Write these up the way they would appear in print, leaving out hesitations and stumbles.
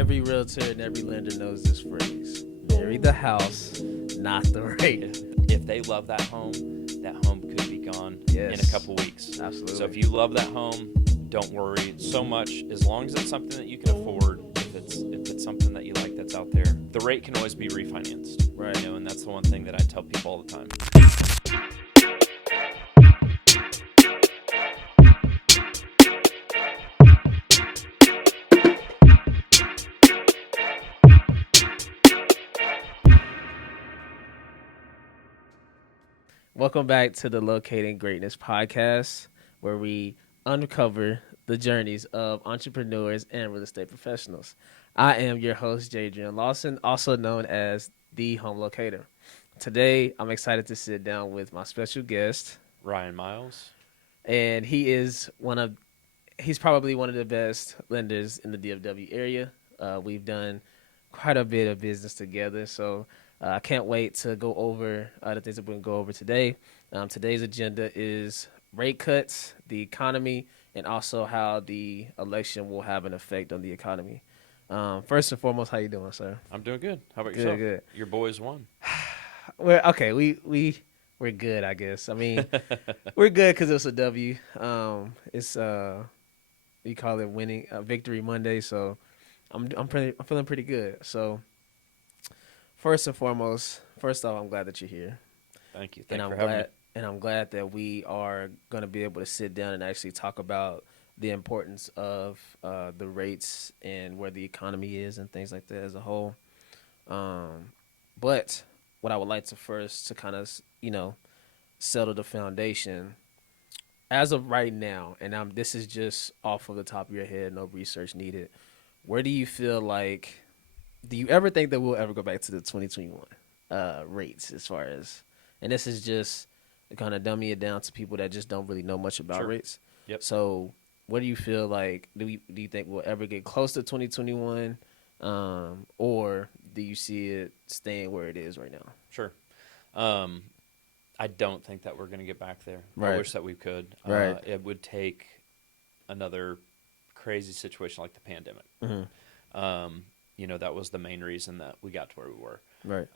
Every realtor and every lender knows this phrase: marry the house, not the rate. If they love that home could be gone in a Yes. couple weeks. Absolutely. So if you love that home, don't worry so much. As long as it's something that you can afford, if it's something that you like that's out there, the rate can always be refinanced. Right. And that's the one thing that I tell people all the time. Welcome back to the Locating Greatness podcast, where we uncover the journeys of entrepreneurs and real estate professionals. I am your host, Jadrian Lawson, also known as the Home Locator. Today, I'm excited to sit down with my special guest, Ryan Miles. and he's probably one of the best lenders in the DFW area. We've done quite a bit of business together, so I can't wait to go over the things that we're going to go over today. Today's agenda is rate cuts, the economy, and also how the election will have an effect on the economy. First and foremost, how you doing, sir? I'm doing good. How about Good, yourself? good. Your boys won. We're okay. We're good, I guess. I mean, we're good because it's a W. It's you call it winning Victory Monday, so I'm feeling pretty good. So first and foremost, first off, I'm glad that you're here, Thank you. and Thanks I'm for having glad me. and I'm glad that we are going to be able to sit down and actually talk about the importance of the rates and where the economy is and things like that as a whole. But what I would like to first to kind of settle the foundation as of right now, and this is just off of the top of your head, no research needed. Where do you feel like? Do you ever think that we'll ever go back to the 2021 rates as far as? And this is just to kind of dummy it down to people that just don't really know much about Sure. rates. Yep. So, what do you feel like? Do you think we'll ever get close to 2021, or do you see it staying where it is right now? Sure. Um, I don't think that we're going to get back there. Right. I wish that we could. Right. It would take another crazy situation like the pandemic. Mm-hmm. That was the main reason that we got to where we were. Right.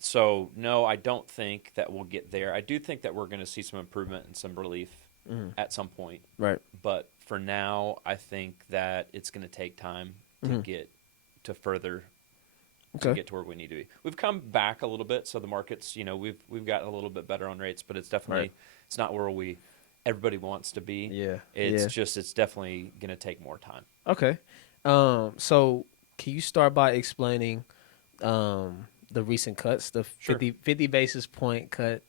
So, no, I don't think that we'll get there. I do think that we're going to see some improvement and some relief Mm-hmm. at some point. Right. But for now, I think that it's going to take time to Mm-hmm. get to further Okay. to get to where we need to be. We've come back a little bit, so the markets, we've gotten a little bit better on rates, but it's definitely Right. it's not where everybody wants to be. Yeah. It's definitely going to take more time. Okay. So can you start by explaining the recent cuts, the Sure. 50 basis point cut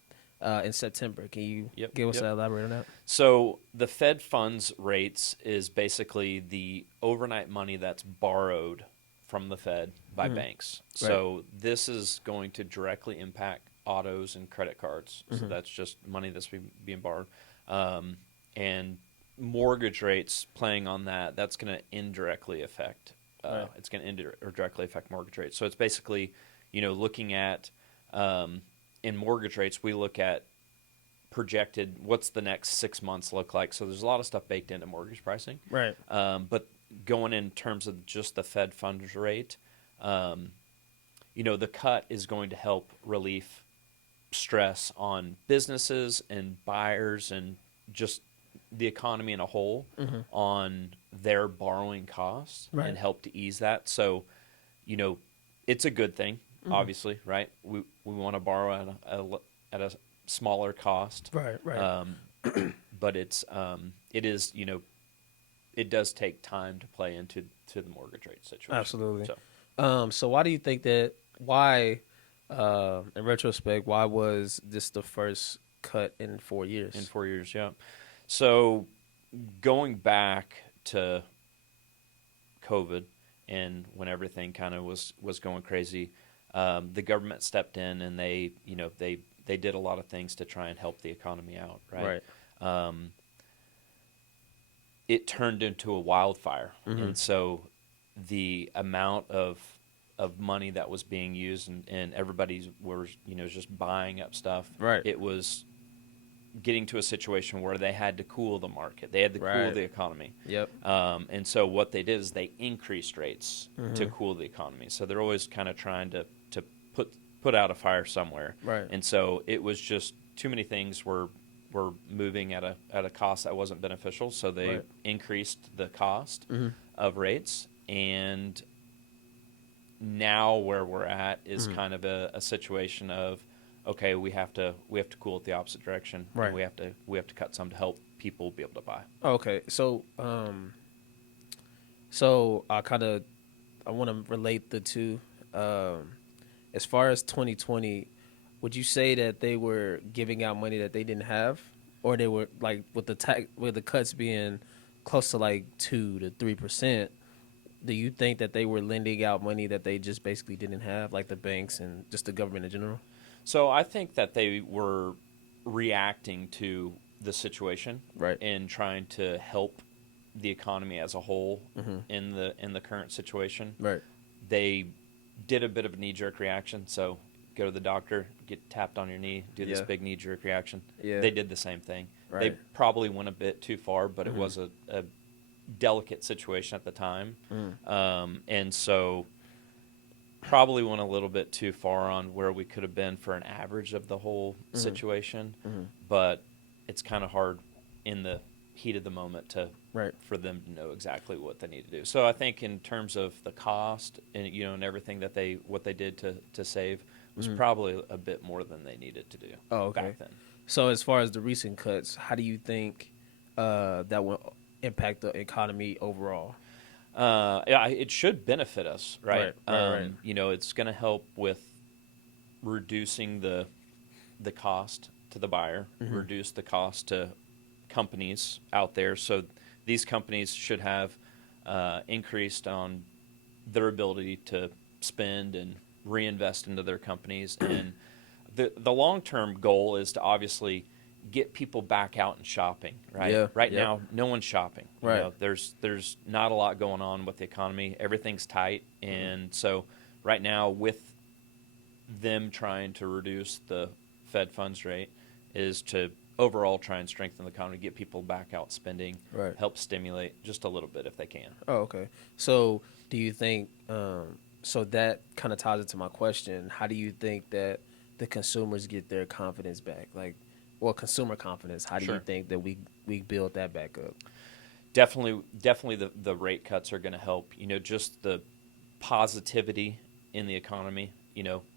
in September? Can you Yep, give us yep. an elaborate on that? So the Fed funds rates is basically the overnight money that's borrowed from the Fed by Mhm. banks. Right. So this is going to directly impact autos and credit cards. So Mhm. that's just money that's being borrowed. And mortgage rates playing on that, that's going to indirectly affect. Right. It's going to directly affect mortgage rates. So it's basically, looking at in mortgage rates, we look at projected what's the next 6 months look like. So there's a lot of stuff baked into mortgage pricing. Right. But going in terms of just the Fed funds rate, the cut is going to help relieve stress on businesses and buyers and just the economy in a whole Mhm. on their borrowing costs Right. and help to ease that. So, it's a good thing, obviously, right? We want to borrow at a smaller cost. Right. Right. But it is, it does take time to play into the mortgage rate situation. Absolutely. So So why do you think that? Why, in retrospect, why was this the first cut in 4 years? in 4 years, yeah. So going back to COVID and when everything kind of was going crazy, the government stepped in and they did a lot of things to try and help the economy out, right? It turned into a wildfire, and so the amount of money that was being used and everybody was just buying up stuff. Right. It was getting to a situation where they had to cool the market. They had to cool Right. the economy. Yep. And so what they did is they increased rates to cool the economy. So they're always kind of trying to put out a fire somewhere. Right. And so it was just too many things were moving at a cost that wasn't beneficial. So they Right. increased the cost of rates. And now where we're at is kind of a situation of, okay, we have to cool it the opposite direction. Right. And we have to cut some to help people be able to buy. Okay. So I want to relate the two. As far as 2020, would you say that they were giving out money that they didn't have, or they were like with the cuts being close to like 2 to 3%? Do you think that they were lending out money that they just basically didn't have, like the banks and just the government in general? So I think that they were reacting to the situation, Right. and trying to help the economy as a whole in the current situation. Right. They did a bit of a knee jerk reaction. So go to the doctor, get tapped on your knee, do this Yeah. big knee jerk reaction. Yeah. They did the same thing. They Right. probably went a bit too far, but it was a delicate situation at the time. And so probably went a little bit too far on where we could have been for an average of the whole situation. But it's kind of hard in the heat of the moment Right. for them to know exactly what they need to do. So I think in terms of the cost and and everything that what they did to save was probably a bit more than they needed to do. Oh, okay. Back then. So as far as the recent cuts, how do you think that will impact the economy overall? Yeah, it should benefit us, right? Right. It's going to help with reducing the cost to the buyer, reduce the cost to companies out there. So these companies should have increased on their ability to spend and reinvest into their companies. And the long-term goal is to obviously get people back out and shopping, right? Yeah, Right yep. now, no one's shopping. Right. There's not a lot going on with the economy. Everything's tight. And so right now, with them trying to reduce the Fed funds rate, is to overall try and strengthen the economy, get people back out spending, Right. help stimulate just a little bit if they can. Oh, okay. So do you think, so that kind of ties into my question, how do you think that the consumers get their confidence back? Like, well, consumer confidence, how do you Sure. think that we build that back up? Definitely the rate cuts are going to help. Just the positivity in the economy.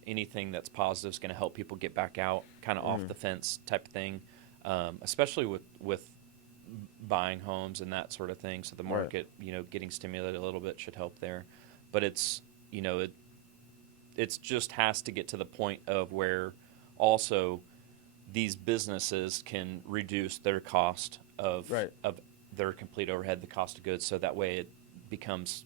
Anything that's positive is going to help people get back out, kind of off the fence type of thing, especially with buying homes and that sort of thing. So the Right. market, getting stimulated a little bit should help there. But it's just has to get to the point of where also these businesses can reduce their cost of Right. their complete overhead, the cost of goods, so that way it becomes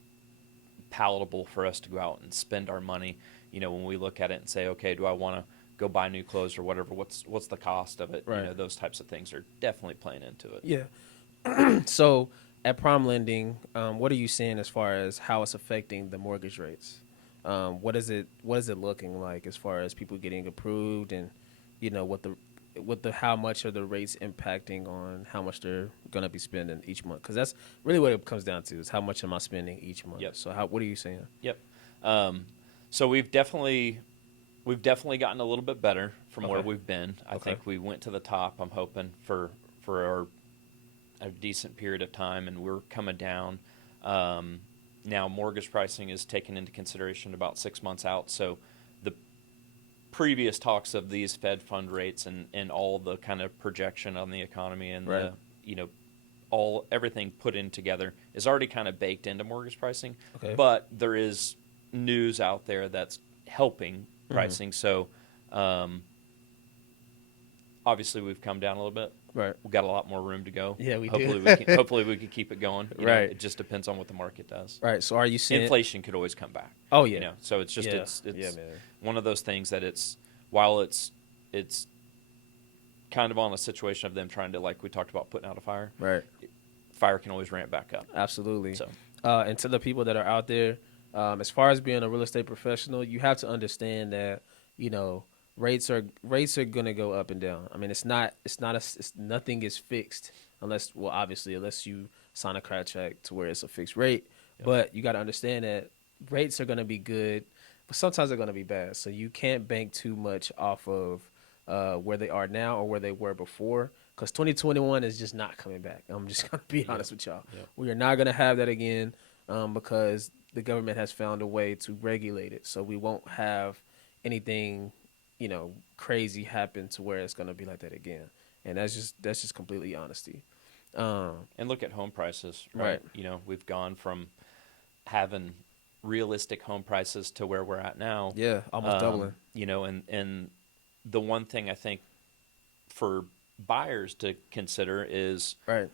palatable for us to go out and spend our money. When we look at it and say, okay, do I want to go buy new clothes or whatever? What's the cost of it? Right. Those types of things are definitely playing into it. Yeah. So at Prime Lending, what are you seeing as far as how it's affecting the mortgage rates? What is it looking like as far as people getting approved, and what the how much are the rates impacting on how much they're going to be spending each month? Because that's really what it comes down to, is how much am I spending each month. Yep. So what are you saying? Yep. So we've definitely gotten a little bit better from where Okay. we've been. I Okay. think we went to the top. I'm hoping for a decent period of time, and we're coming down. Now mortgage pricing is taken into consideration about 6 months out. So the previous talks of these Fed fund rates and all the kind of projection on the economy and Right. everything put in together is already kind of baked into mortgage pricing. Okay. But there is news out there that's helping pricing. So obviously we've come down a little bit. Right. We've got a lot more room to go. Yeah, we hopefully do. hopefully we can keep it going. Right. It just depends on what the market does. Right. So are you seeing Inflation could always come back. Oh yeah. So it's just Yeah. it's Yeah, man. one of those things that while it's kind of on a situation of them trying to, like we talked about, putting out a fire. Right. Fire can always ramp back up. Absolutely. So And to the people that are out there, as far as being a real estate professional, you have to understand that, rates are gonna go up and down. I mean, nothing is fixed unless, well, obviously, unless you sign a contract to where it's a fixed rate. Yep. But you got to understand that rates are gonna be good, but sometimes they're gonna be bad. So you can't bank too much off of where they are now or where they were before, because 2021 is just not coming back. I'm just gonna be honest with y'all. Yep. We are not gonna have that again, because the government has found a way to regulate it. So we won't have anything, crazy happen to where it's gonna be like that again. And that's just completely honesty. And look at home prices, right? Right. You know, we've gone from having realistic home prices to where we're at now. Yeah, almost doubling. You know, and the one thing I think for buyers to consider is Right.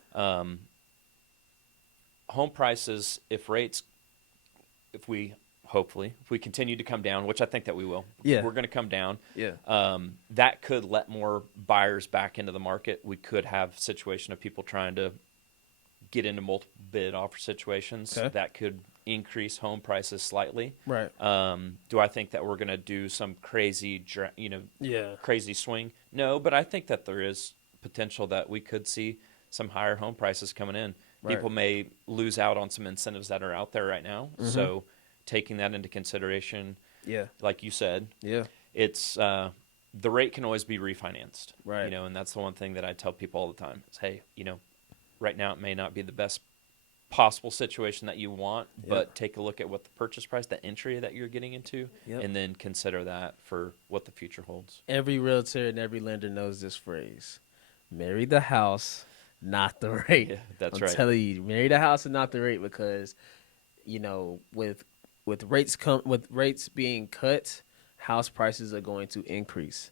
home prices. If we hopefully if we continue to come down, which I think that we will, Yeah. we're going to come down. Yeah. That could let more buyers back into the market. We could have a situation of people trying to get into multiple bid offer situations. Okay. That could increase home prices slightly. Right. Do I think that we're going to do some crazy, Yeah. crazy swing? No, but I think that there is potential that we could see some higher home prices coming in. Right. People may lose out on some incentives that are out there right now. Mm-hmm. So taking that into consideration, Yeah. like you said, Yeah. it's the rate can always be refinanced. Right. You know, and that's the one thing that I tell people all the time is, hey, right now it may not be the best possible situation that you want, but take a look at what the purchase price, the entry that you're getting into, Yep. and then consider that for what the future holds. Every realtor and every lender knows this phrase: marry the house, not the rate. Yeah, that's I'm right. telling you, marry the house and not the rate, because with rates being cut, house prices are going to increase.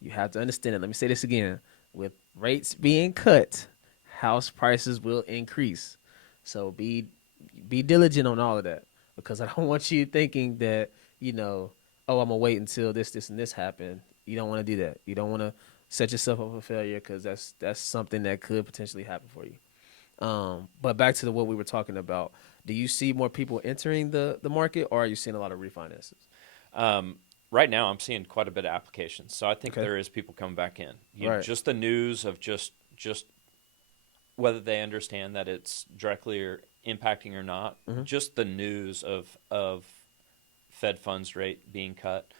You have to understand it. Let me say this again: with rates being cut, house prices will increase. So be diligent on all of that, because I don't want you thinking that, oh, I'm gonna wait until this, and this happen. You don't want to do that. You don't want to set yourself up for failure, because that's something that could potentially happen for you. But back to what we were talking about. Do you see more people entering the market, or are you seeing a lot of refinances? Right now, I'm seeing quite a bit of applications, so I think Okay. there is people coming back in. Right. Just the news of just whether they understand that it's directly or impacting or not. Mm-hmm. Just the news of Fed funds rate being cut,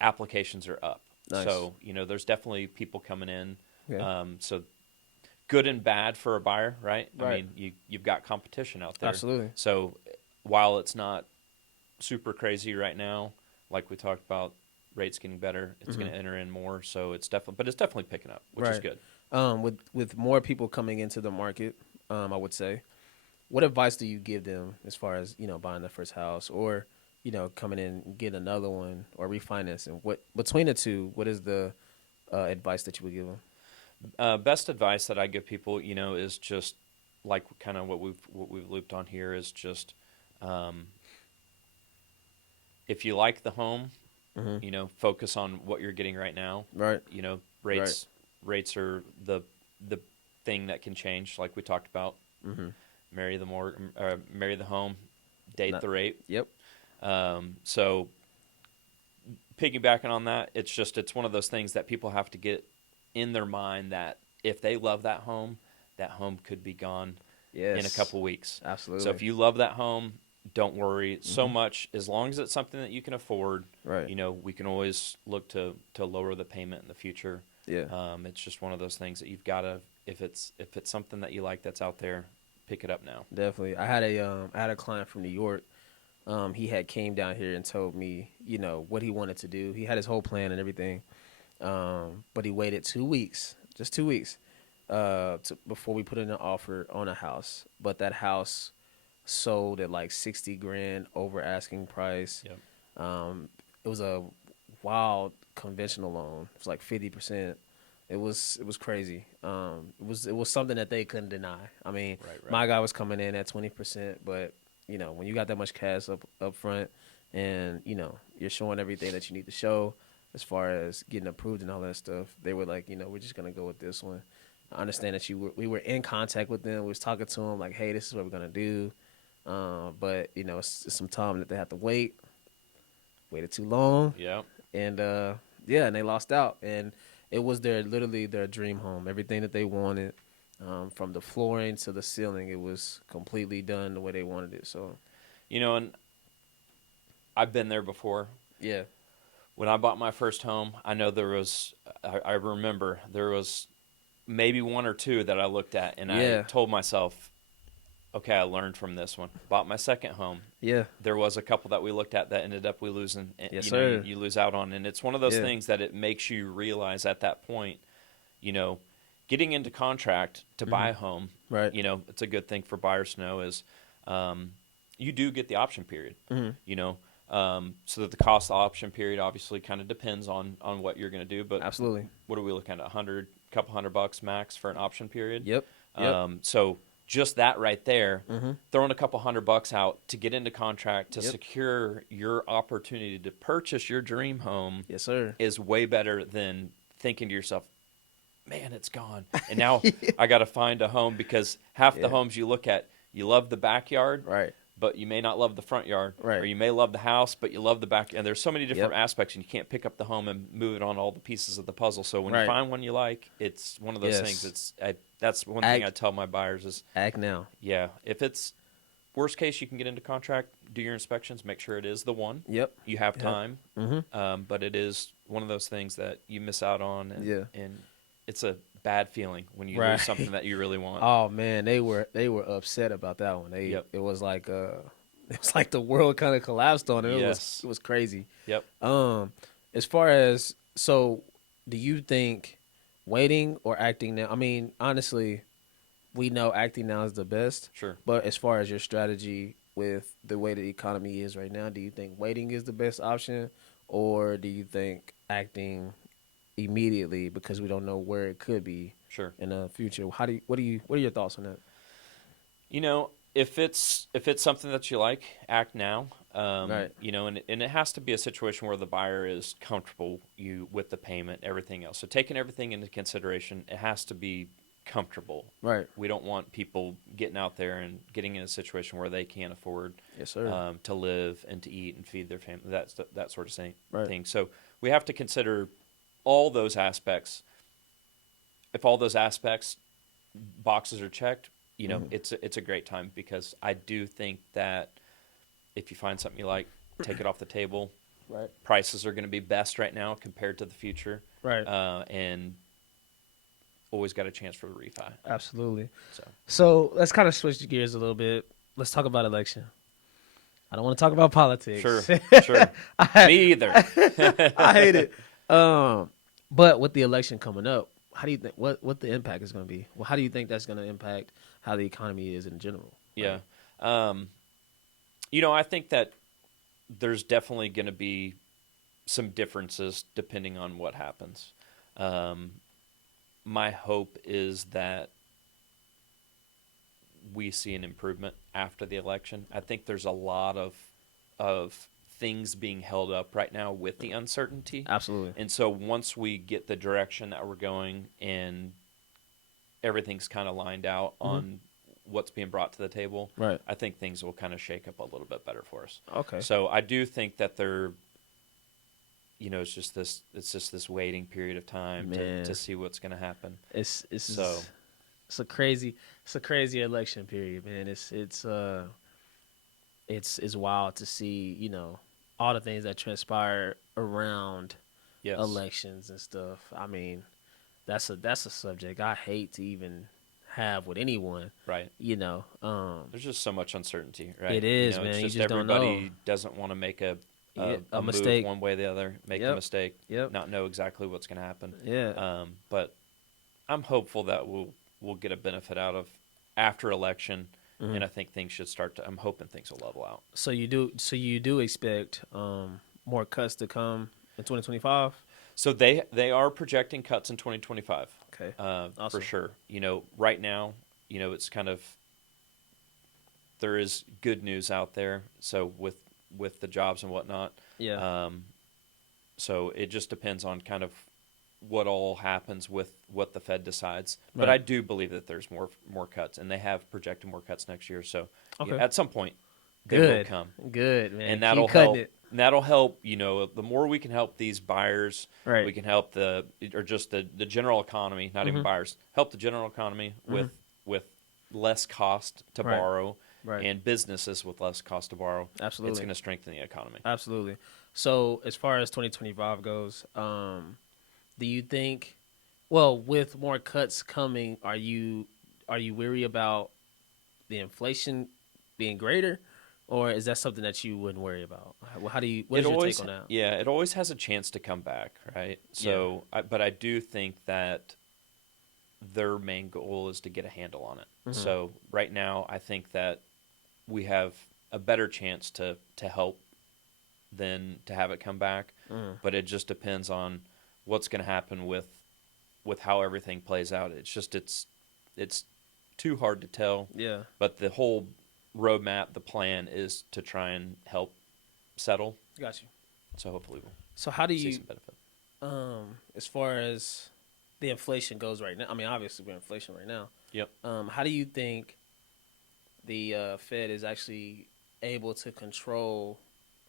applications are up. Nice. So there's definitely people coming in. Okay. So good and bad for a buyer, right? I Right. mean, you've got competition out there. Absolutely. So while it's not super crazy right now, like we talked about, rates getting better, it's going to enter in more. So it's definitely picking up, which is Right. good. With more people coming into the market, I would say, what advice do you give them as far as buying their first house, or coming in and getting another one, or refinancing? What between the two, what is the advice that you would give them? Best advice that I give people, is just like kind of what we've looped on here is just if you like the home, focus on what you're getting right now. Right. Rates are the thing that can change, like we talked about. Mm-hmm. Marry the home, date the rate. Yep. So piggybacking on that, it's one of those things that people have to get in their mind that if they love that home could be gone Yes. in a couple weeks. Absolutely. So if you love that home, don't worry so much. As long as it's something that you can afford, Right. we can always look to lower the payment in the future. Yeah. It's just one of those things that you've got to, if it's something that you like that's out there, pick it up now. Definitely. I had a client from New York. He had came down here and told me, what he wanted to do. He had his whole plan and everything. But he waited 2 weeks, just 2 weeks, before we put in an offer on a house. But that house sold at like 60 grand over asking price. Yep. It was a wild conventional loan. It was like 50%. It was crazy. It was something that they couldn't deny. I mean, Right. my guy was coming in at 20%, but when you got that much cash up front, and you're showing everything that you need to show as far as getting approved and all that stuff, they were like, we're just gonna go with this one. I understand that we were in contact with them. We was talking to them like, hey, this is what we're gonna do, but it's some time that they have to wait. Waited too long. Yeah. and yeah, and they lost out, and it was literally their dream home. Everything that they wanted, from the flooring to the ceiling, it was completely done the way they wanted it. So And I've been there before. yeah, When I bought my first home, I remember there was maybe one or two that I looked at, and I yeah, told myself, okay, I learned from this one. Bought my second home. yeah, There was a couple that we looked at that ended up we losing. yes, You, sir. you lose out on, and it's one of those Yeah, things that it makes you realize at that point, you know, getting into contract to buy a home. right. It's a good thing for buyers to know is, you do get the option period. You know, so that the cost of the option period obviously kind of depends on what you're going to do. But Absolutely. what are we looking at? Couple $100 max for an option period. Yep. Yep. So just that right there, Mm-hmm. throwing a couple $100 out to get into contract to Yep. secure your opportunity to purchase your dream home Yes, sir. is way better than thinking to yourself, man, it's gone. And now I got to find a home, because half the Yeah. homes you look at, you love the backyard, Right. but you may not love the front yard. Right. Or you may love the house, but you love the back. And there's so many different Yep. aspects, and you can't pick up the home and move it on all the pieces of the puzzle. So when Right. you find one you like, it's one of those Yes. things. That's one thing Act- I tell my buyers is, Act now. yeah, if it's worst case, you can get into contract, do your inspections, make sure it is the one. Yep. You have Yep. time, Mm-hmm. but it is one of those things that you miss out on, and, Yeah. and it's a bad feeling when you Right. lose something that you really want. Oh man, they were upset about that one. Yep. It was like the world kind of collapsed on it. Yes. It was crazy. Yep. As far as, so, do you think waiting or acting now? I mean, honestly, we know acting now is the best. Sure. But as far as your strategy with the way the economy is right now, do you think waiting is the best option, or do you think acting immediately, because we don't know where it could be Sure. in the future? What are your thoughts on that? If it's something that you like, act now. Right. And it has to be a situation where the buyer is comfortable with the payment, everything else. So taking everything into consideration, it has to be comfortable. Right. We don't want people getting out there and getting in a situation where they can't afford Yes, sir. to live and to eat and feed their family, that sort of Right. thing. So we have to consider all those aspects. If all those aspects boxes are checked, it's a great time, because I do think that if you find something you like, take it off the table. Right. Prices are going to be best right now compared to the future, Right. and always got a chance for the refi. Absolutely. So So let's kind of switch gears a little bit. Let's talk about election. I don't want to talk about politics. sure. Me either. I hate it. But with the election coming up, how do you think what the impact is going to be? Well, how do you think that's going to impact how the economy is in general? Yeah. I think that there's definitely going to be some differences depending on what happens. My hope is that we see an improvement after the election. I think there's a lot of things being held up right now with the uncertainty. Absolutely. And so once we get the direction that we're going and everything's kind of lined out on what's being brought to the table, Right. I think things will kind of shake up a little bit better for us. Okay. So I do think that it's just this waiting period of time Man. to see what's going to happen. It's So it's a crazy election period, man. It's wild to see, all the things that transpire around yes, elections and stuff. I mean, that's a subject I hate to even have with anyone. right. There's There's just so much uncertainty, right? It is, It's man. You just just don't everybody know. doesn't want to make a move mistake. one way or the other, make a Yep. mistake, Yep. not know exactly what's going to happen. Yeah. But I'm hopeful that we'll get a benefit out of after election, Mhm. and I think things should start to. I'm hoping things will level out. So you do expect more cuts to come in 2025? So they are projecting cuts in 2025, Okay. for Awesome. sure. Right now, it's kind of there is good news out there. So with the jobs and whatnot. Yeah. So it just depends on kind of what all happens with what the Fed decides. But Right. I do believe that there's more cuts, and they have projected more cuts next year. So Okay. at some point, they will Good. come, Good, man. and Keep that'll cutting help. it. And that'll help, the more we can help these buyers, Right. we can help the general economy, not even Mm-hmm. buyers, help the general economy Mm-hmm. with less cost to Right. borrow Right. and businesses with less cost to borrow. It's Absolutely. going to strengthen the economy. Absolutely. So as far as 2025 goes, do you think, well, with more cuts coming, are you weary about the inflation being greater, or is that something that you wouldn't worry about? How do you? What It is your take always, on that? yeah, it always has a chance to come back, right? Yeah. But I do think that their main goal is to get a handle on it. Mm-hmm. So right now, I think that we have a better chance to help than to have it come back. Mm-hmm. But it just depends on what's going to happen with how everything plays out. It's too hard to tell. Yeah. But the whole roadmap, the plan is to try and help settle. Got you. So hopefully we'll So how do see you, some benefit. as far as the inflation goes right now? I mean, obviously we're in inflation right now. Yep. How do you think the Fed is actually able to control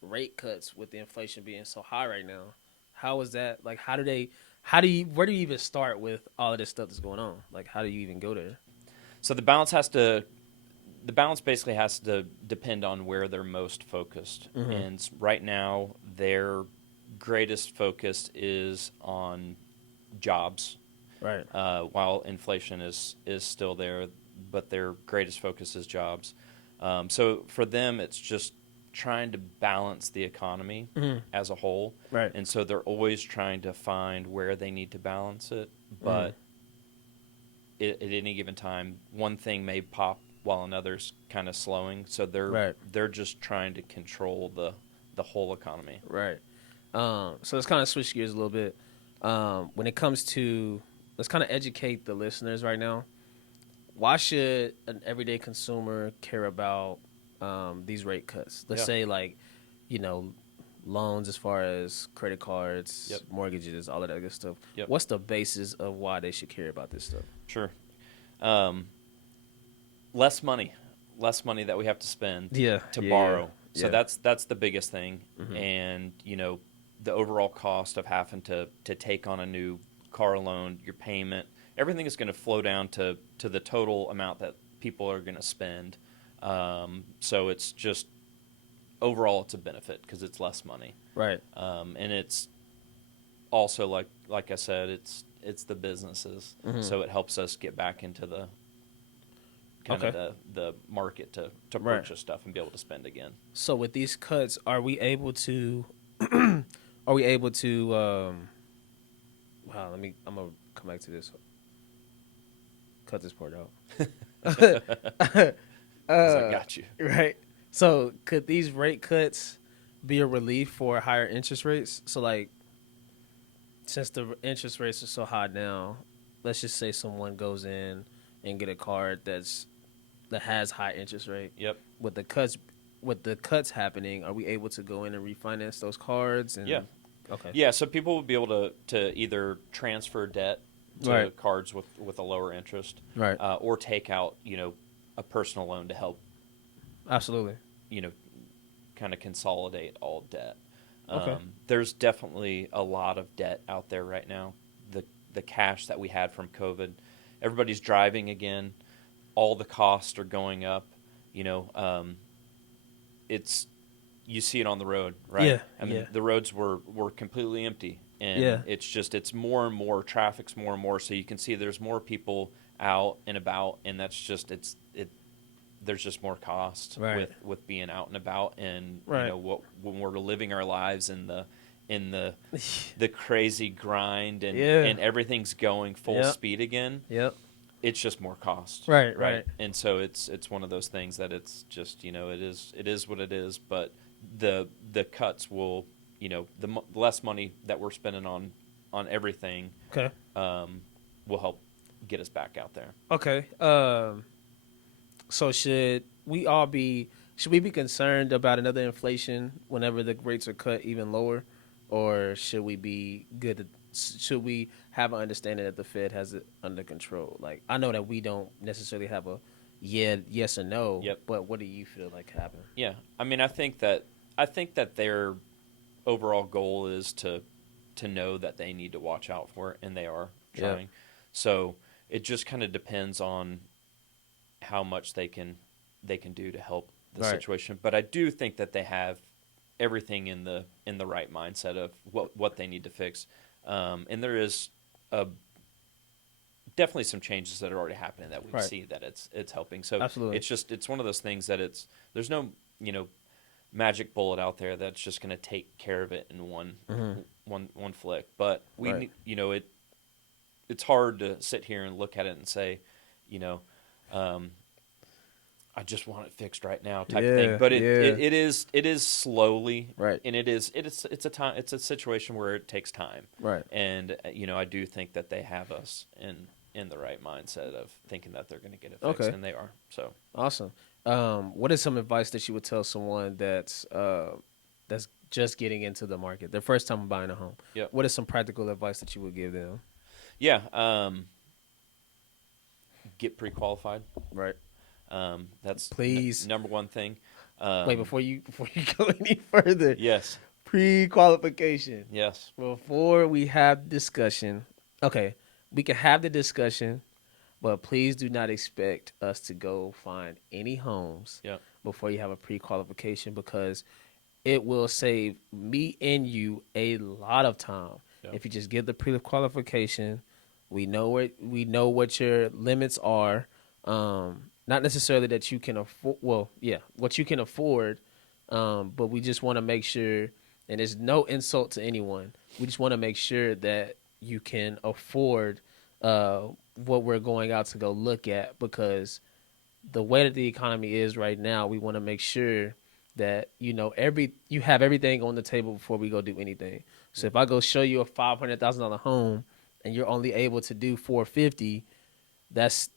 rate cuts with the inflation being so high right now? How is that? Like, where do you even start with all of this stuff that's going on? Like, how do you even go there? So the balance basically has to depend on where they're most focused. Mm-hmm. And right now, their greatest focus is on jobs, Right. while inflation is still there, but their greatest focus is jobs. So for them, it's just trying to balance the economy Mm-hmm. as a whole. Right. And so they're always trying to find where they need to balance it. But at any given time, one thing may pop while another's kind of slowing. So Right. they're just trying to control the whole economy. Right. So let's kind of switch gears a little bit. When it comes to, let's kind of educate the listeners right now. Why should an everyday consumer care about these rate cuts? Let's Yeah. say, like, you know, loans as far as credit cards, Yep. mortgages, all of that good stuff. Yep. What's the basis of why they should care about this stuff? Sure. Less money that we have to spend Yeah. to yeah, borrow. yeah. So that's the biggest thing. Mhm. And the overall cost of having to take on a new car loan, your payment, everything is going to flow down to the total amount that people are going to spend. So it's just overall it's a benefit because it's less money. Right. And it's also like I said, it's the businesses. Mhm. So it helps us get back into the kind Okay. of the market to Right. purchase stuff and be able to spend again. So with these cuts, are we able to? Are we able to? Wow. I'm gonna come back to this. Cut this part out. I got you. Right. So could these rate cuts be a relief for higher interest rates? So, like, since the interest rates are so high now, let's just say someone goes in and get a card that has high interest rate. Yep. With the cuts happening, are we able to go in and refinance those cards? And Yeah. Okay. Yeah, so people would be able to either transfer debt to Right. cards with a lower interest, Right. or take out a personal loan to help Absolutely. kind of consolidate all debt. Okay. There's definitely a lot of debt out there right now. The cash that we had from COVID, everybody's driving again. All the costs are going up. It's you see it on the road, right? Yeah, I mean, yeah. the roads were completely empty, and Yeah. it's more and more traffic's more and more. So you can see there's more people out and about, and that's just there's just more cost Right. with being out and about, and Right. when we're living our lives in the crazy grind and Yeah. and everything's going full Yep. speed again. Yep. It's just more cost. Right. And so it's one of those things that it's just it is what it is. But the cuts will the less money that we're spending on everything Okay. will help get us back out there. Okay. So should we be concerned about another inflation whenever the rates are cut even lower, or should we be good? Should we have an understanding that the Fed has it under control? Like, I know that we don't necessarily have a yes or no. Yep. But what do you feel like happened? Yeah, I mean, I think that they're overall goal is to know that they need to watch out for it, and they are Yeah. trying. So it just kind of depends on how much they can do to help the Right. situation. But I do think that they have everything in the right mindset of what they need to fix. And there is a definitely some changes that are already happening that we Right. see that it's helping. So Absolutely. it's one of those things that there's no magic bullet out there that's just going to take care of it in one flick. But we Right. it's hard to sit here and look at it and say, you know, um, I just want it fixed right now type of thing. Yeah. But Yeah. it is slowly, Right. and it's a situation where it takes time. Right. And I do think that they have us in the right mindset of thinking that they're going to get it fixed, Okay. and they are. So Awesome. What is some advice that you would tell someone that's just getting into the market, their first time buying a home? Yep. What is some practical advice that you would give them? yeah, get pre-qualified. Right. That's Please. number one thing. Wait, before you go any further, Yes. pre-qualification. Yes. Before we have discussion, okay, we can have the discussion, but please do not expect us to go find any homes Yep. before you have a pre-qualification, because it will save me and you a lot of time. Yep. If you just get the pre-qualification, we know what your limits are. Not necessarily that you can afford. Well, yeah, what you can afford. But we just want to make sure, and it's no insult to anyone. We just want to make sure that you can afford what we're going out to go look at, because the way that the economy is right now, we want to make sure that you have everything on the table before we go do anything. So if I go show you a $500,000 home and you're only able to do 450, that's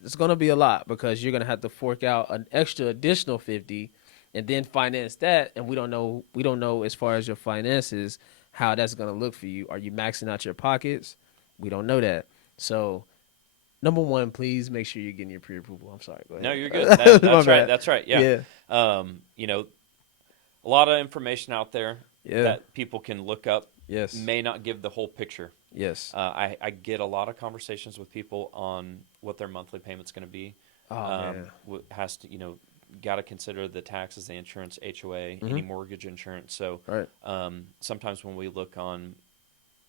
it's gonna be a lot, because you're gonna have to fork out an additional 50 and then finance that, and we don't know as far as your finances how that's gonna look for you. Are you maxing out your pockets? We don't know that. So number one, please make sure you're getting your pre-approval. I'm sorry. Go ahead. No, you're good. My That's right. bad. That's right. Yeah. Yeah. A lot of information out there Yeah. that people can look up Yes. may not give the whole picture. Yes. I get a lot of conversations with people on what their monthly payment's going to be. Oh, man. Has to, got to consider the taxes, the insurance, HOA, any mortgage insurance. So Right. sometimes when we look on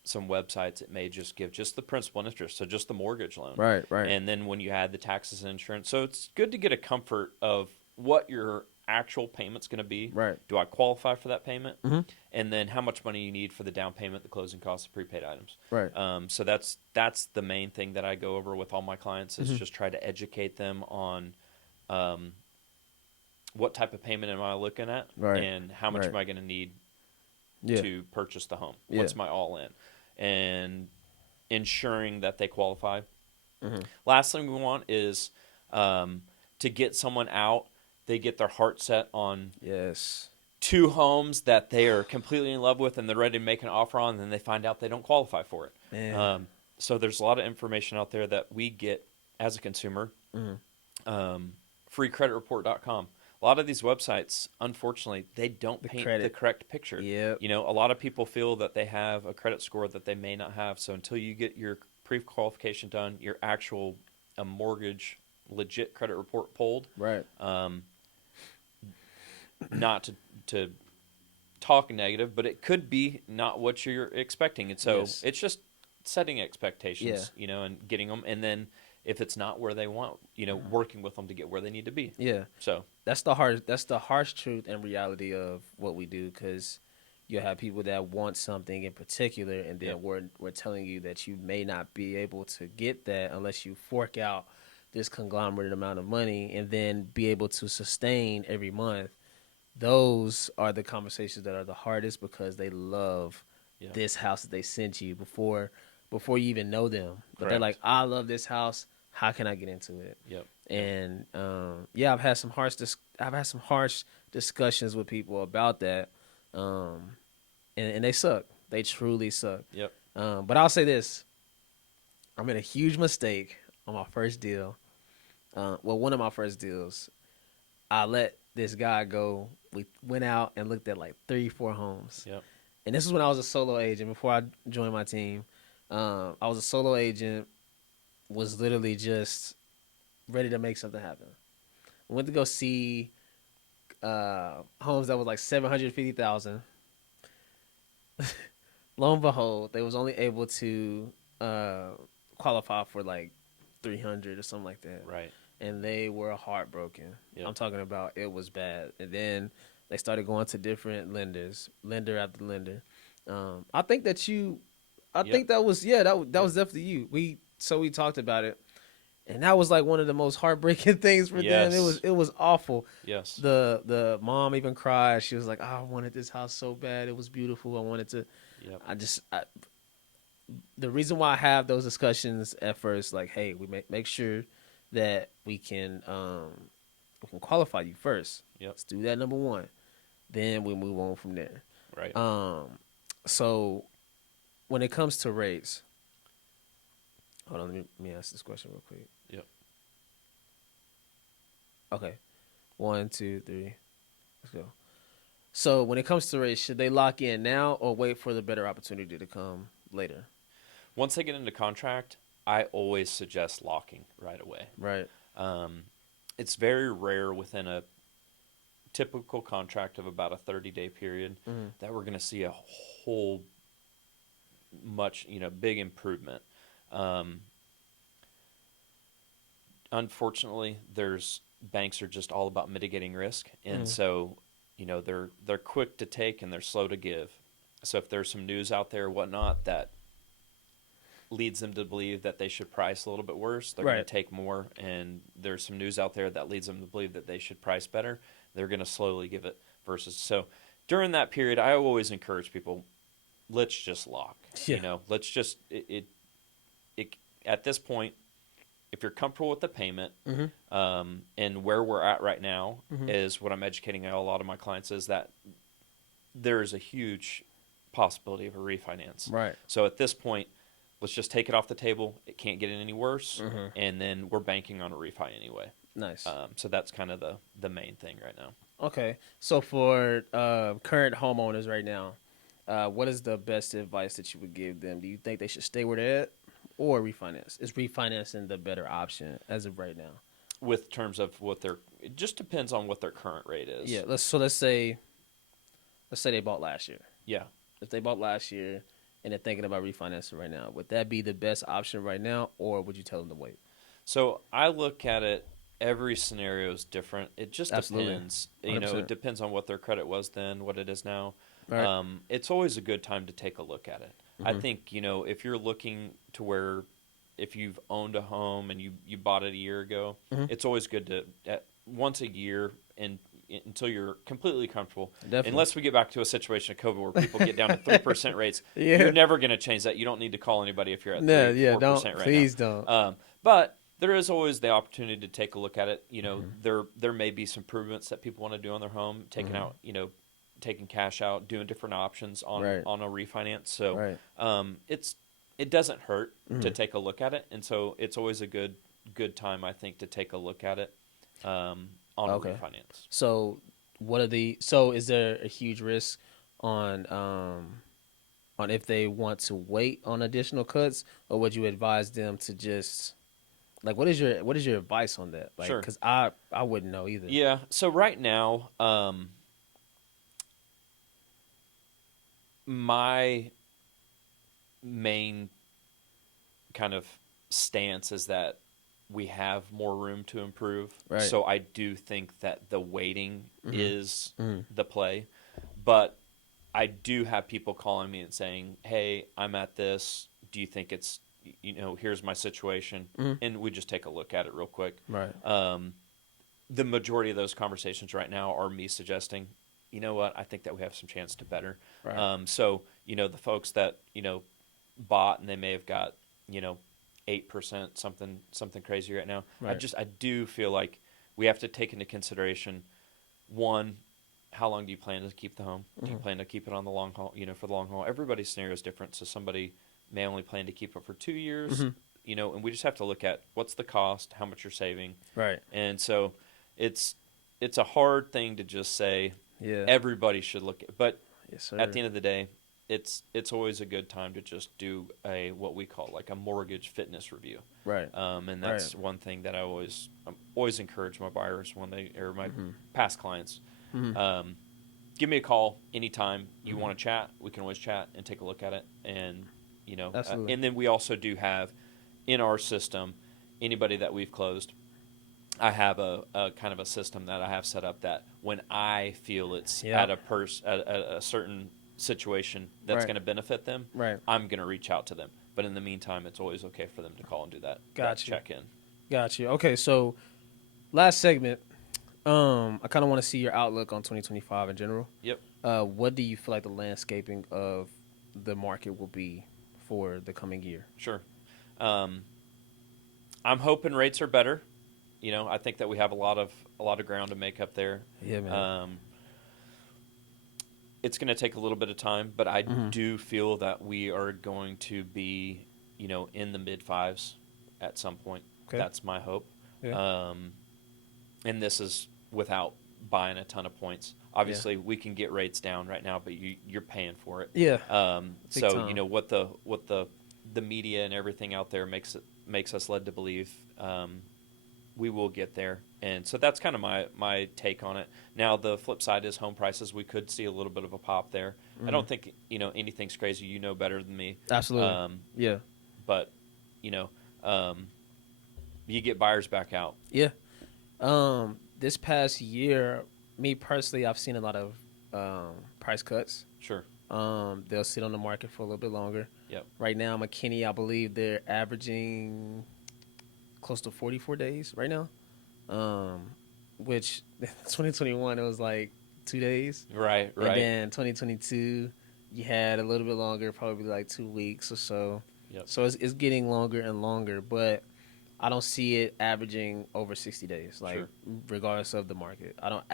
some websites, it may just give just the principal and interest, so just the mortgage loan. Right. Right. And then when you add the taxes and insurance, so it's good to get a comfort of what your actual payment's going to be. Right. Do I qualify for that payment? Mhm. And then how much money you need for the down payment, the closing costs, the prepaid items. Right. So that's the main thing that I go over with all my clients is just try to educate them on what type of payment am I looking at, Right. and how much Right. am I going to need Yeah. to purchase the home? Yeah. What's my all in? And ensuring that they qualify. Mhm. Last thing we want is to get someone out. They get their heart set on Yes. 2 homes that they are completely in love with and they're ready to make an offer on, and then they find out they don't qualify for it. Man. So there's a lot of information out there that we get as a consumer. Freecreditreport.com. A lot of these websites, unfortunately, they don't paint the correct picture. Yep. A lot of people feel that they have a credit score that they may not have. So until you get your pre-qualification done, your actual mortgage legit credit report pulled, Right. not to talk negative, but it could be not what you're expecting. And so Yes. it's just setting expectations, and getting them. And then if it's not where they want, working with them to get where they need to be. Yeah. So That's the harsh truth and reality of what we do, because you have people that want something in particular, and then we're telling you that you may not be able to get that unless you fork out this conglomerate amount of money and then be able to sustain every month. Those are the conversations that are the hardest, because they love this house that they sent you before you even know them. But they're like, I love this house. How can I get into it? Yep. And I've had some harsh discussions with people about that, and they suck. They truly suck. Yep. But I'll say this: I made a huge mistake on my first deal. One of my first deals. I let this guy go we went out and looked at like 3, 4 homes. Yep. And this is when I was a solo agent before I joined my team. I was a solo agent, was literally just ready to make something happen. Went to go see homes that was like 750,000. Lo and behold, they was only able to qualify for like 300 or something like that, Right. and they were heartbroken. Yep. I'm talking about it was bad, and then they started going to different lenders, lender after lender. I think that I Yep. think that was that was definitely you. We talked about it, and that was like one of the most heartbreaking things for them. Yes. It was awful. Yes. The mom even cried. She was like, "Oh, I wanted this house so bad. It was beautiful. I wanted to." Yep. The reason why I have those discussions at first, like, hey, we make sure that we can qualify you first. Yep. Let's do that number one. Then we move on from there. Right. So when it comes to rates, hold on, let me ask this question real quick. Yep. Okay. 1, 2, 3. Let's go. So when it comes to rates, should they lock in now or wait for the better opportunity to come later? Once they get into contract, I always suggest locking right away. Right. It's very rare within a typical contract of about a 30-day period that we're going to see a whole big improvement. Unfortunately, banks are just all about mitigating risk, and so they're quick to take and they're slow to give. So if there's some news out there or whatnot that leads them to believe that they should price a little bit worse, they're going to take more. And there's some news out there that leads them to believe that they should price better, they're going to slowly give it versus. So during that period, I always encourage people, let's just lock. Yeah. Let's just at this point, if you're comfortable with the payment, and where we're at right now is what I'm educating a lot of my clients is that there's a huge possibility of a refinance. Right. So at this point, let's just take it off the table. It can't get any worse, and then we're banking on a refi anyway. Nice. So that's kind of the main thing right now. Okay. So for current homeowners right now, what is the best advice that you would give them? Do you think they should stay where they're at or refinance? Is refinancing the better option as of right now? With terms of it just depends on what their current rate is. Yeah. Let's say they bought last year. Yeah. If they bought last year and they're thinking about refinancing right now, would that be the best option right now, or would you tell them to wait? So I look at it. Every scenario is different. It just Absolutely. depends. 100%. It depends on what their credit was then, what it is now. Right. It's always a good time to take a look at it. I think, if you're looking to where, if you've owned a home and you bought it a year ago, it's always good to once a year and until you're completely comfortable. Definitely. Unless we get back to a situation of COVID where people get down to 3% rates, Yeah. you're never going to change that. You don't need to call anybody if you're at 4% don't. right Please now. don't. But there is always the opportunity to take a look at it. There may be some improvements that people want to do on their home, taking out, taking cash out, doing different options on a refinance. So it doesn't hurt to take a look at it, and so it's always a good time, I think, to take a look at it on a refinance. So is there a huge risk on if they want to wait on additional cuts, or would you advise them to just what is your advice on that? Sure. Because I wouldn't know either. Yeah. So right now, my main kind of stance is that we have more room to improve. Right. So I do think that the waiting is the play. But I do have people calling me and saying, hey, I'm at this. Do you think it's, here's my situation? And we just take a look at it real quick. Right. The majority of those conversations right now are me suggesting, you know what, I think that we have some chance to better. Right. So, the folks that, bought and they may have got, 8%, something crazy right now. Right. I do feel like we have to take into consideration, one, how long do you plan to keep the home? Do you plan to keep it on the long haul, for the long haul? Everybody's scenario is different. So somebody may only plan to keep it for 2 years, and we just have to look at what's the cost, how much you're saving. Right. And so it's a hard thing to just say, Yeah. Everybody should look at, but Yes, sir. at the end of the day, it's always a good time to just do a what we call like a mortgage fitness review. Right. And Right. that's one thing that always encourage my buyers when they or my Mm-hmm. past clients. Mm-hmm. Give me a call anytime you want to chat. We can always chat and take a look at it. And Absolutely. and then we also do have in our system anybody that we've closed. I have a kind of a system that I have set up that when I feel it's Yep. at a certain situation that's Right. going to benefit them, Right. I'm going to reach out to them. But in the meantime, it's always okay for them to call and do that Gotcha. check in. Got you. Okay, so last segment. I kind of want to see your outlook on 2025 in general. Yep. What do you feel like the landscaping of the market will be for the coming year? Sure. I'm hoping rates are better. I think that we have a lot of ground to make up there. Yeah, man. It's going to take a little bit of time, but I Mhm. do feel that we are going to be, in the mid fives at some point. Okay. That's my hope. Yeah. And this is without buying a ton of points. Obviously, we can get rates down right now, but you're paying for it. Yeah. Big So time. what the media and everything out there makes us led to believe we will get there. And so that's kind of my take on it. Now the flip side is home prices. We could see a little bit of a pop there. I don't think anything's crazy. You know better than me. Absolutely. Yeah. But you get buyers back out. Yeah. This past year, me personally, I've seen a lot of price cuts. Sure. They'll sit on the market for a little bit longer. Yep. Right now, McKinney, I believe they're averaging close to 44 days right now. Which 2021 it was like 2 days. Right. And then 2022, you had a little bit longer, probably like 2 weeks or so. Yep. So it's getting longer and longer, but I don't see it averaging over 60 days, like Sure. regardless of the market. I don't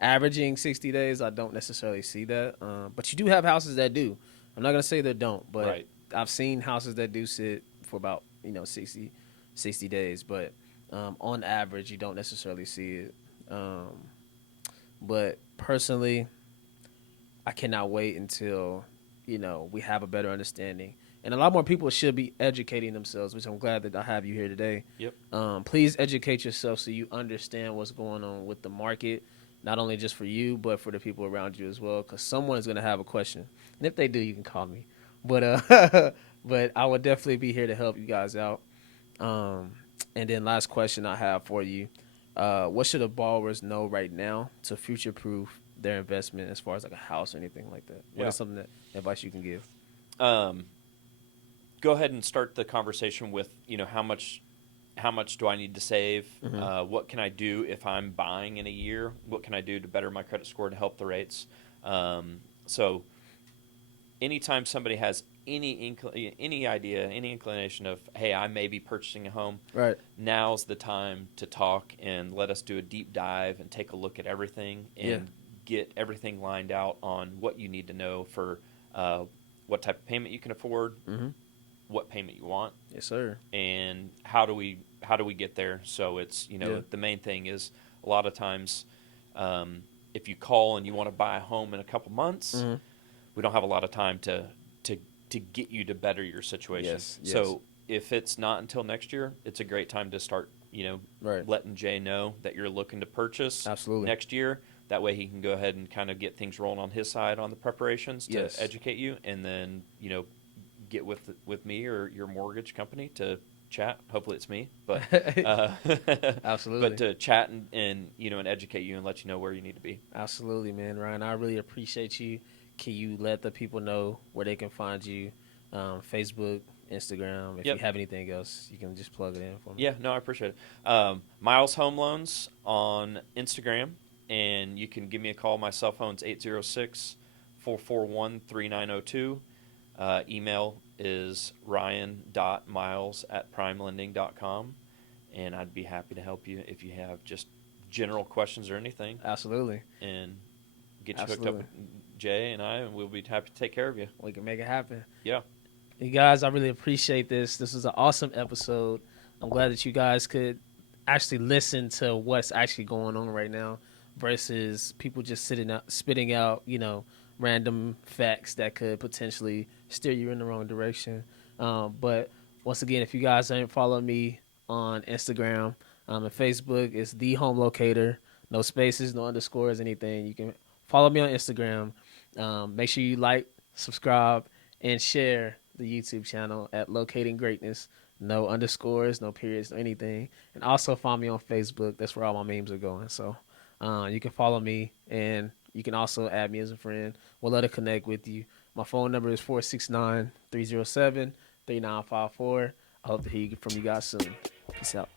averaging 60 days. I don't necessarily see that, but you do have houses that do. I'm not gonna say they don't, but Right. I've seen houses that do sit for about 60 days, but on average, you don't necessarily see it. But personally, I cannot wait until we have a better understanding. And a lot more people should be educating themselves, which I'm glad that I have you here today. Yep. Please educate yourself so you understand what's going on with the market, not only just for you, but for the people around you as well, because someone is going to have a question. And if they do, you can call me. But but I would definitely be here to help you guys out. And then last question I have for you. What should the borrowers know right now to future-proof their investment as far as like a house or anything like that? What Yeah. is something that advice you can give? Go ahead and start the conversation with how much do I need to save? Mhm. What can I do if I'm buying in a year? What can I do to better my credit score to help the rates? So anytime somebody has any idea, any inclination of, hey, I may be purchasing a home, Right. now's the time to talk and let us do a deep dive and take a look at everything and Yeah. get everything lined out on what you need to know for what type of payment you can afford, Mm-hmm. what payment you want, Yes, sir. and how do we get there. So it's Yeah. the main thing is a lot of times if you call and you want to buy a home in a couple months, Mm-hmm. we don't have a lot of time to get you to better your situation. Yes, yes. So if it's not until next year, it's a great time to start Right. letting Jay know that you're looking to purchase Absolutely. next year. That way he can go ahead and kind of get things rolling on his side on the preparations to Yes. educate you, and then get with me or your mortgage company to chat. Hopefully it's me, but Absolutely. but to chat and and educate you and let you know where you need to be. Absolutely, man. Ryan, I really appreciate you. Can you let the people know where they can find you? Facebook, Instagram. If Yep. you have anything else, you can just plug it in for me. Yeah, no, I appreciate it. Miles Home Loans on Instagram, and you can give me a call. My cell phone's 806-441-3902. Email is ryan.miles@primelending.com, and I'd be happy to help you if you have just general questions or anything, Absolutely. and get you Absolutely. hooked up with Jay and I, and we'll be happy to take care of you. We can make it happen. Yeah. You guys, I really appreciate this. This was an awesome episode. I'm glad that you guys could actually listen to what's actually going on right now. versus people just spitting out, random facts that could potentially steer you in the wrong direction. But once again, if you guys aren't following me on Instagram and Facebook, it's the Home Locator. No spaces, no underscores, anything. You can follow me on Instagram. Make sure you like, subscribe, and share the YouTube channel at Locating Greatness. No underscores, no periods, no anything. And also follow me on Facebook. That's where all my memes are going. So you can follow me, and you can also add me as a friend. We'll let it connect with you. My phone number is 469-307-3954. I hope to hear from you guys soon. Peace out.